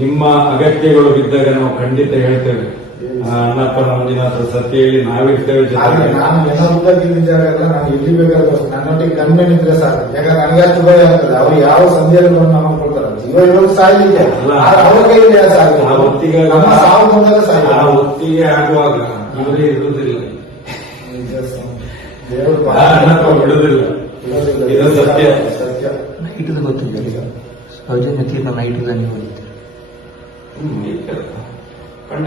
ನಿಮ್ಮ ಅಗತ್ಯಗಳು ಬಿದ್ದಾಗ ನಾವು ಖಂಡಿತ ಹೇಳ್ತೇವೆ. ಅಣ್ಣಪ್ಪ ಮಂಜುನಾಥ ಸತ್ಯ ಹೇಳಿ ನಾವಿರ್ತೇವೆ. ನಾನು ಏನಾಗಿದ್ದಾಗ ನಾನು ಎಲ್ಲಿ ಬೇಕಾದ್ರೆ ನನ್ನೊಟ್ಟಿಗೆ ಕಣ್ಮೆ ನಿಂತ್ರೆ ಸಾಕು. ಯಾಕಂದ್ರೆ ನನಗೆ ಅಷ್ಟು ಭಯ ಆಗ್ತದೆ. ಅವ್ರು ಯಾವ ಸಂಧಿಯಲ್ಲಿ ನಮಗೆ ಕೊಡ್ತಾರೆ. ಜೀವ ಇರೋದು ಸಾಯ್ಲಿಕ್ಕೆ ಅವ್ರ ಕೈಯಲ್ಲಿ ಆ ಹೊತ್ತಿಗೆ ಸಾವು ಬಂದಾಗ ಸಾಯಿ. ಆ ಹೊತ್ತಿಗೆ ಆಗುವಾಗ ಇವರೇ ಇರುವುದಿಲ್ಲ. ದೇವರು ಅಣ್ಣಪ್ಪ ಬಿಡುದಿಲ್ಲ. ಇದು ಸತ್ಯ. ಸತ್ಯ ನೈಟದು ಗೊತ್ತಿಲ್ಲ. ಸೌಜನ್ಯ ತೀರ್ನ ನೈಟದ ನೀವು ಕಂಡ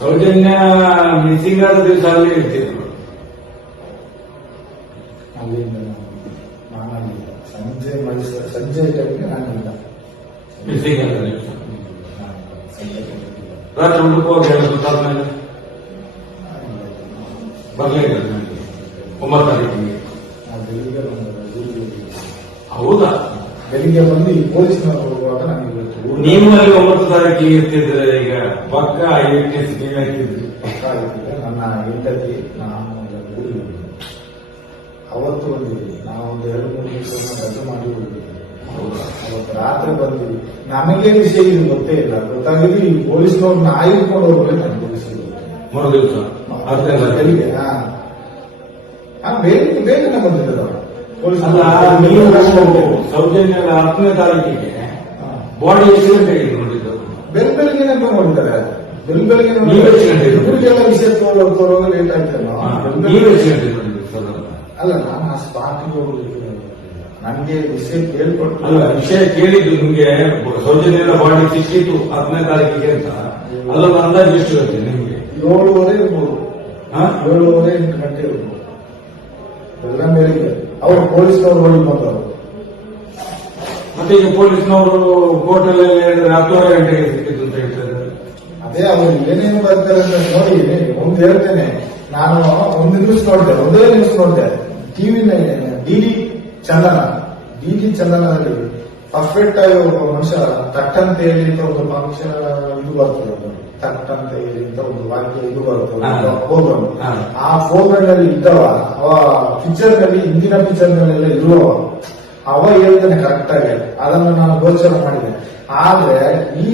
ಸೌಜನ್ಯ ಮಿಸ್ಸಿಂಗ್ ಆದ ದಿವಸ ಅಲ್ಲಿ ಇರ್ತಿದ್ರು. ಅಲ್ಲಿಂದ ನಾನಲ್ಲಿಲ್ಲ. ಸಂಜೆ ಟೈಮ್ಗೆ ನಾನಿಲ್ಲ. ಮಿಸ್ಸಿಂಗ್ ಆದ ದಿವಸ ರಾತ್ರಿ ಹುಡುಕುವಾಗ ಸುತ್ತಾದ್ಮೇಲೆ ಬರ್ಲೇ ಇಲ್ಲ. 9 ತಾರೀಕಿಗೆ ಬೆಳಿಗ್ಗೆ ಹೌದಾ? ಬೆಳಿಗ್ಗೆ ಬಂದು ಈ ಪೊಲೀಸ್ನವರು ಹೋಗುವಾಗ ನನಗೆ ನೀವು ಅಲ್ಲಿ 9 ತಾರೀಕಿಗೆ ಇರ್ತಿದ್ರೆ ಈಗ ಪಕ್ಕ ಐ-ವಿಟ್ನೆಸ್ ನೀವು ಹಾಕಿದ್ರಿ. ಪಕ್ಕ ಆಗಿದ್ದಿಲ್ಲ. ನನ್ನ ಹೆಂಡತಿ ನಾನು ಊರಿಗೆ ಅವತ್ತು ಬಂದಿದ್ವಿ. ನಾವು 2-3 ದಿವಸ ರಜೆ ಮಾಡಿ ಹೋಗಿದ್ವಿ. ಅವತ್ತು ರಾತ್ರಿ ಬಂದಿದ್ವಿ. ನಮಗೆ ವಿಷಯ ಇದು ಗೊತ್ತೇ ಇಲ್ಲ. ಗೊತ್ತಾಗಿದ್ದು ಈ ಪೊಲೀಸ್ನವ್ರನ್ನ ಆಯ್ದುಕೊಂಡು ಹೋಗ್ಬೇಕು. ನನಗೆ ವಿಷಯ ಮರು ದಿವಸ ಬೆಳಿಗ್ಗೆ ಬೇಗನೆ ಬಂದಿದ್ದಾರೆ ಪೊಲೀಸ್. ಸೌಜನ್ಯ 10ನೇ ತಾರೀಕಿಗೆ ಬಾಡಿ ಆಕ್ಸಿಡೆಂಟ್ ಆಗಿದೆ ನೋಡಿದ್ದು. ಬೆಳಿಗ್ಗೆನೆ ನೋಡಿದ್ದಾರೆ. ಬೆಳಿಗ್ಗೆ ಇಬ್ಬರಿಗೆಲ್ಲ ವಿಷಯ ತೋರುವಾಗ ಲೇಟ್ ಆಯ್ತಲ್ಲ. ಅಲ್ಲ, ನಾನು ಆ ಸ್ಪಾಟ್ಗೆ ಹೋಗ್ಲಿಕ್ಕೆ ನನಗೆ ವಿಷಯ ಕೇಳ್ಕೊಟ್ಟು. ಅಲ್ಲ, ವಿಷಯ ಕೇಳಿದ್ದು ನಿಮ್ಗೆ ಸೌಜನ್ಯ ಬಾಡಿ ಸಿಕ್ಕಿತ್ತು 10ನೇ ತಾರೀಕಿಗೆ ಅಂತ. ಅಲ್ಲೊಂದು ಅಂದಾಜು ಎಷ್ಟು ಇರುತ್ತೆ ನಿಮ್ಗೆ? 7:30 ಇರ್ಬೋದು. 7:30 8 ಗಂಟೆ ಇರ್ಬೋದು. ಎಲ್ಲ ಬೆಳಿಗ್ಗೆ ಅವರು ಪೊಲೀಸ್ನವರು ಹೋಗಿ ಬಂದವರು. ಮತ್ತೆ ಈಗ ಪೊಲೀಸ್ನವರು ಕೋರ್ಟಲ್ಲಿ ಹೇಳಿದ್ರೆ 10:30 ಗಂಟೆಗೆ ಸಿಕ್ಕಿತ್ತು ಅಂತ ಹೇಳ್ತಾರೆ. ಅದೇ ಅವರು ಏನೇನು ಬರ್ತಾರೆ ಅಂತ ನೋಡಿ ಒಂದು ಹೇಳ್ತೇನೆ. ನಾನು ಒಂದು ನ್ಯೂಸ್ ನೋಡಿದೆ, ಒಂದೇ ನ್ಯೂಸ್ ನೋಡಿದೆ. ಟಿವಿನ ಡಿಡಿ ಚಂದನದಲ್ಲಿ ಪರ್ಫೆಕ್ಟ್ ಆಗಿ ಒಬ್ಬ ಮನುಷ್ಯ ತಟ್ಟಂತ ಹೇಳಿ ಅಂತ ಒಂದು ಫಂಕ್ಷನ್ ಇದು ಬರ್ತದೆ. ತಟ್ಟಂತ ಹೇಳಿ ಅಂತ ಒಂದು ವಾಕ್ಯ ಇದು ಬರ್ತದೆ ಪ್ರೋಗ್ರಾಮ್. ಆ ಪ್ರೋಗ್ರಾಮ್ ನಲ್ಲಿ ಇದ್ದವ ಅವ ಪಿಕ್ಚರ್ ನಲ್ಲಿ, ಹಿಂದಿನ ಪಿಕ್ಚರ್ ನಲ್ಲೆಲ್ಲ ಇರುವವ ಅವ ಹೇಳ್ತಾನೆ ಕರೆಕ್ಟ್ ಆಗಿ. ಅದನ್ನು ನಾನು ಗೋಚರ ಮಾಡಿದೆ. ಆದ್ರೆ ಈ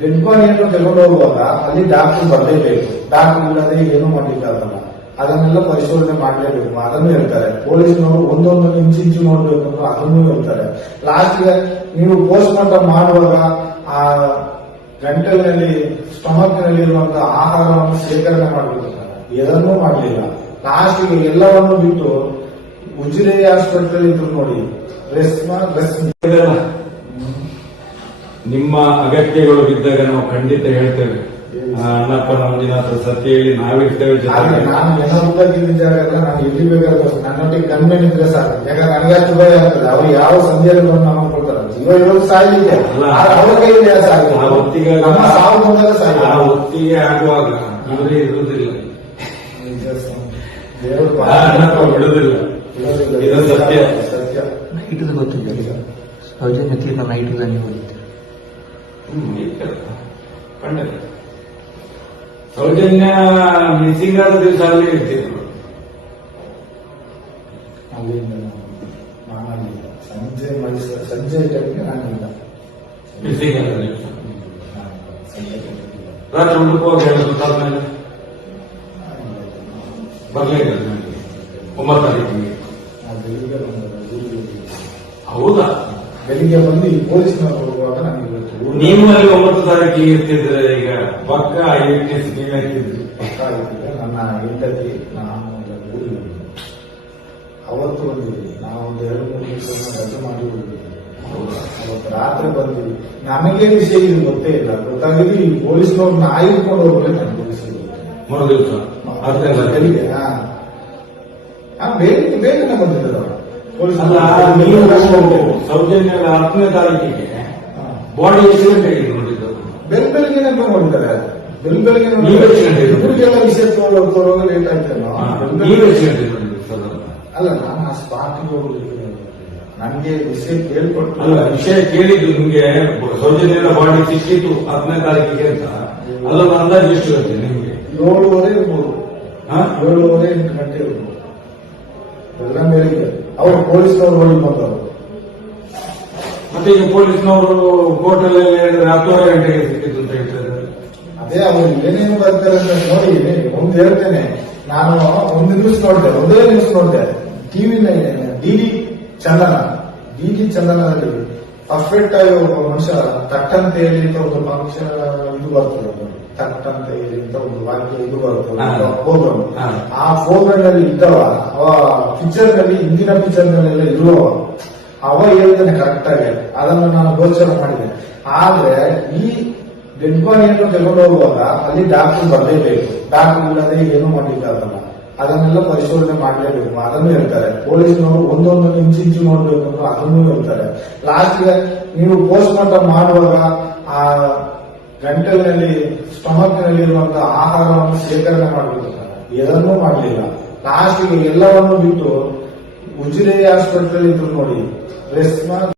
ಡೆಡ್ ಬಾಡಿಯನ್ನು ತಗೊಂಡು ಹೋಗುವಾಗ ಅಲ್ಲಿ ಡಾಕ್ಟರ್ ಬರಲೇಬೇಕು. ಡಾಕ್ಟರ್ ಇಲ್ಲದೆ ಏನೂ ಮಾಡ್ಲಿಕ್ಕಾಗಲ್ಲ. ಅದನ್ನೆಲ್ಲ ಪರಿಶೋಧನೆ ಮಾಡಲೇಬೇಕು. ಅದನ್ನು ಹೇಳ್ತಾರೆ ಪೊಲೀಸ್ನವರು. ಒಂದೊಂದು ಇಂಚು ನೋಡ್ಬೇಕು ಅಂತ ಅದನ್ನು ಹೇಳ್ತಾರೆ. ಲಾಸ್ಟ್ಗೆ ನೀವು ಪೋಸ್ಟ್ ಮಾರ್ಟಮ್ ಮಾಡುವಾಗ ಆ ಗಂಟಲಿನಲ್ಲಿ, ಸ್ಟಮಕ್ ನಲ್ಲಿ ಇರುವಂತಹ ಆಹಾರವನ್ನು ಶೇಖರಣೆ ಮಾಡಬೇಕು. ಇದನ್ನೂ ಮಾಡಲಿಲ್ಲ. ಲಾಸ್ಟ್ಗೆ ಎಲ್ಲವನ್ನು ಬಿಟ್ಟು ಉಜಿರೆ ಆಸ್ಪತ್ರೆ ಇದ್ರು ನೋಡಿ. ನಿಮ್ಮ ಅಗತ್ಯಗಳು ಬಿದ್ದಾಗ ನಾವು ಖಂಡಿತ ಹೇಳ್ತೇವೆ. ಅಣ್ಣಪ್ಪ ಮಂಜುನಾಥ ಸತ್ಯ ಹೇಳಿ ನಾವಿರ್ತೇವೆ. ನಾನು ಏನಾಗಿದ್ದಾಗ ನಾನು ಎಲ್ಲಿ ಬೇಕಾದ್ರೆ ನನ್ನೊಟ್ಟಿಗೆ ಕಣ್ಮೆ ನಿಂತ್ರೆ ಸಾಕು. ಯಾಕಂದ್ರೆ ನನಗೆ ಅಷ್ಟು ಭಯ ಆಗ್ತದೆ. ಅವ್ರು ಯಾವ ಸಂಧಿಯಲ್ಲಿ ನಮಗೆ ಕೊಡ್ತಾರೆ. ಜೀವ ಇರೋದು ಸಾಯ್ಲಿಕ್ಕೆ ಅವ್ರ ಕೈಯಲ್ಲಿ ಆ ಹೊತ್ತಿಗೆ ಸಾವು ಬಂದಾಗ ಸಾಯಿ. ಆ ಹೊತ್ತಿಗೆ ಆಗುವಾಗ ಇವರೇ ಇರುವುದಿಲ್ಲ. ದೇವರು ಅಣ್ಣಪ್ಪ ಬಿಡುದಿಲ್ಲ. ಇದು ಸತ್ಯ. ಸತ್ಯ ನೈಟದು ಗೊತ್ತಿಲ್ಲ. ಸೌಜನ್ಯ ತೀರ್ನ ನೈಟದ ನೀವು ಕಂಡ ಸೌಜನ್ಯ ಮಿಸ್ಸಿಂಗ್ ಆದ ದಿವಸ ಅಲ್ಲಿ ಇರ್ತಿದ್ರು. ಅಲ್ಲಿಂದ ನಾನಲ್ಲಿಲ್ಲ. ಸಂಜೆ ಟೈಮ್ಗೆ ನಾನಿಲ್ಲ. ಮಿಸ್ಸಿಂಗ್ ಆದ ದಿವಸ ರಾತ್ರಿ ಹುಡುಕುವಾಗ ಸುತ್ತಾದ್ಮೇಲೆ ಬರ್ಲೇ ಇಲ್ಲ. 9 ತಾರೀಕಿಗೆ ಬೆಳಿಗ್ಗೆ ಹೌದಾ? ಬೆಳಿಗ್ಗೆ ಬಂದು ಈ ಪೊಲೀಸ್ನವರು ಹೋಗುವಾಗ ನನಗೆ ನೀವು ಅಲ್ಲಿ 9 ತಾರೀಕಿಗೆ ಇರ್ತಿದ್ರೆ ಈಗ ಪಕ್ಕ ಐ-ವಿಟ್ನೆಸ್ ನೀವು ಹಾಕಿದ್ರಿ. ಪಕ್ಕ ಆಗಿದ್ದಿಲ್ಲ. ನನ್ನ ಹೆಂಡತಿ ನಾನು ಊರಿಗೆ ಅವತ್ತು ಬಂದಿದ್ವಿ. ನಾವು 2-3 ದಿವಸ ರಜೆ ಮಾಡಿ ಹೋಗಿದ್ವಿ. ಅವತ್ತು ರಾತ್ರಿ ಬಂದಿದ್ವಿ. ನಮಗೆ ವಿಷಯ ಇದು ಗೊತ್ತೇ ಇಲ್ಲ. ಗೊತ್ತಾಗಿದ್ದು ಈ ಪೊಲೀಸ್ನವ್ರನ್ನ ಆಯ್ದುಕೊಂಡು ಹೋಗ್ಬೇಕು. ನನಗೆ ವಿಷಯ ಮರು ದಿವಸ ಬೆಳಿಗ್ಗೆ ಬೇಗನೆ ಬಂದಿದ್ದಾರೆ ಪೊಲೀಸ್. ಸೌಜನ್ಯ 10ನೇ ತಾರೀಕಿಗೆ ಬಾಡಿ ಆಕ್ಸಿಡೆಂಟ್ ಆಗಿದೆ ನೋಡಿದ್ದು. ಬೆಳಿಗ್ಗೆನೆ ನೋಡಿದ್ದಾರೆ. ಬೆಳಿಗ್ಗೆ ಇಬ್ಬರಿಗೆಲ್ಲ ವಿಷಯ ತೋರುವಾಗ ಲೇಟ್ ಆಯ್ತಲ್ಲ. ಅಲ್ಲ, ನಾನು ಆ ಸ್ಪಾಟ್ಗೆ ಹೋಗ್ಲಿಕ್ಕೆ ನನಗೆ ವಿಷಯ ಕೇಳ್ಕೊಟ್ಟು. ಅಲ್ಲ, ವಿಷಯ ಕೇಳಿದ್ದು ನಿಮ್ಗೆ ಸೌಜನ್ಯ ಬಾಡಿ ಸಿಕ್ಕಿತ್ತು 10ನೇ ತಾರೀಕಿಗೆ ಅಂತ. ಅಲ್ಲೊಂದು ಅಂದಾಜು ಎಷ್ಟು ಇರುತ್ತೆ ನಿಮ್ಗೆ? 7:30 ಇರ್ಬೋದು. 7:30 8 ಗಂಟೆ ಇರ್ಬೋದು. ಎಲ್ಲ ಬೆಳಿಗ್ಗೆ ಅವರು ಪೊಲೀಸ್ನವರು ಹೋಗಿ ಬಂದವರು. ಮತ್ತೆ ಈಗ ಪೊಲೀಸ್ನವರು ಕೋರ್ಟ್ ಅಲ್ಲಿ ಹೇಳಿದ್ರೆ 10:30 ಗಂಟೆಗೆ ಸಿಕ್ಕಿತ್ತು ಅಂತ ಹೇಳ್ತಾರೆ. ಅದೇ ಅವರು ಏನೇನು ಬರ್ತಾರೆ ಅಂತ ನೋಡಿ ಒಂದು ಹೇಳ್ತೇನೆ. ನಾನು ಒಂದು ನ್ಯೂಸ್ ನೋಡಿದೆ, ಒಂದೇ ನ್ಯೂಸ್ ನೋಡಿದೆ ಟಿವಿ ಡಿಡಿ ಚಂದನದಲ್ಲಿ ಪರ್ಫೆಕ್ಟ್ ಆಗಿ ಒಬ್ಬ ಮನುಷ್ಯ ತಟ್ ಅಂತ ಹೇಳಿ ಅಂತ ಒಂದು ಫಂಕ್ಷನ್ ಇದು ಬರ್ತದೆ, ತಟ್ ಅಂತ ಹೇಳಿ ಅಂತ ಒಂದು ವಾಕ್ಯ ಇದು ಬರ್ತದೆ ಪ್ರೋಗ್ರಾಮ್. ಆ ಪ್ರೋಗ್ರಾಮ್ ನಲ್ಲಿ ಇದ್ದವ ಅವ ಪಿಕ್ಚರ್ ನಲ್ಲಿ ಹಿಂದಿನ ಪಿಕ್ಚರ್ ನಲ್ಲೆಲ್ಲ ಇರುವವ ಅವ ಹೇಳ್ತಾನೆ ಕರೆಕ್ಟ್ ಆಗಿ, ಅದನ್ನು ನಾನು ಗೋಚರ ಮಾಡಿದೆ. ಆದ್ರೆ ಈ ಡೆಡ್ ಬಾಡಿಯನ್ನು ತಗೊಂಡು ಹೋಗುವಾಗ ಅಲ್ಲಿ ಡಾಕ್ಟರ್ ಬರಲೇಬೇಕು, ಡಾಕ್ಟರ್ ಇಲ್ಲದೆ ಏನು ಮಾಡ್ಲಿಕ್ಕಾಗಲ್ಲ, ಅದನ್ನೆಲ್ಲ ಪರಿಶೋಧನೆ ಮಾಡಲೇಬೇಕು, ಅದನ್ನು ಹೇಳ್ತಾರೆ. ಪೊಲೀಸ್ನವರು ಒಂದೊಂದು ಇಂಚಿಂಚು ನೋಡ್ಬೇಕು ಅಂತ ಅದನ್ನು ಹೇಳ್ತಾರೆ. ಲಾಸ್ಟ್ಗೆ ನೀವು ಪೋಸ್ಟ್ ಮಾರ್ಟಮ್ ಮಾಡುವಾಗ ಆ ಗಂಟಲಿನಲ್ಲಿ ಸ್ಟಮಕ್ ನಲ್ಲಿ ಇರುವಂತಹ ಆಹಾರವನ್ನು ಶೇಖರಣೆ ಮಾಡಬೇಕು, ಇದನ್ನೂ ಮಾಡಲಿಲ್ಲ. ಲಾಸ್ಟ್ಗೆ ಎಲ್ಲವನ್ನು ಬಿಟ್ಟು ಉಜಿರೆ ಆಸ್ಪತ್ರೆ ಇದ್ರು ನೋಡಿ ರೆಸ್ಟ್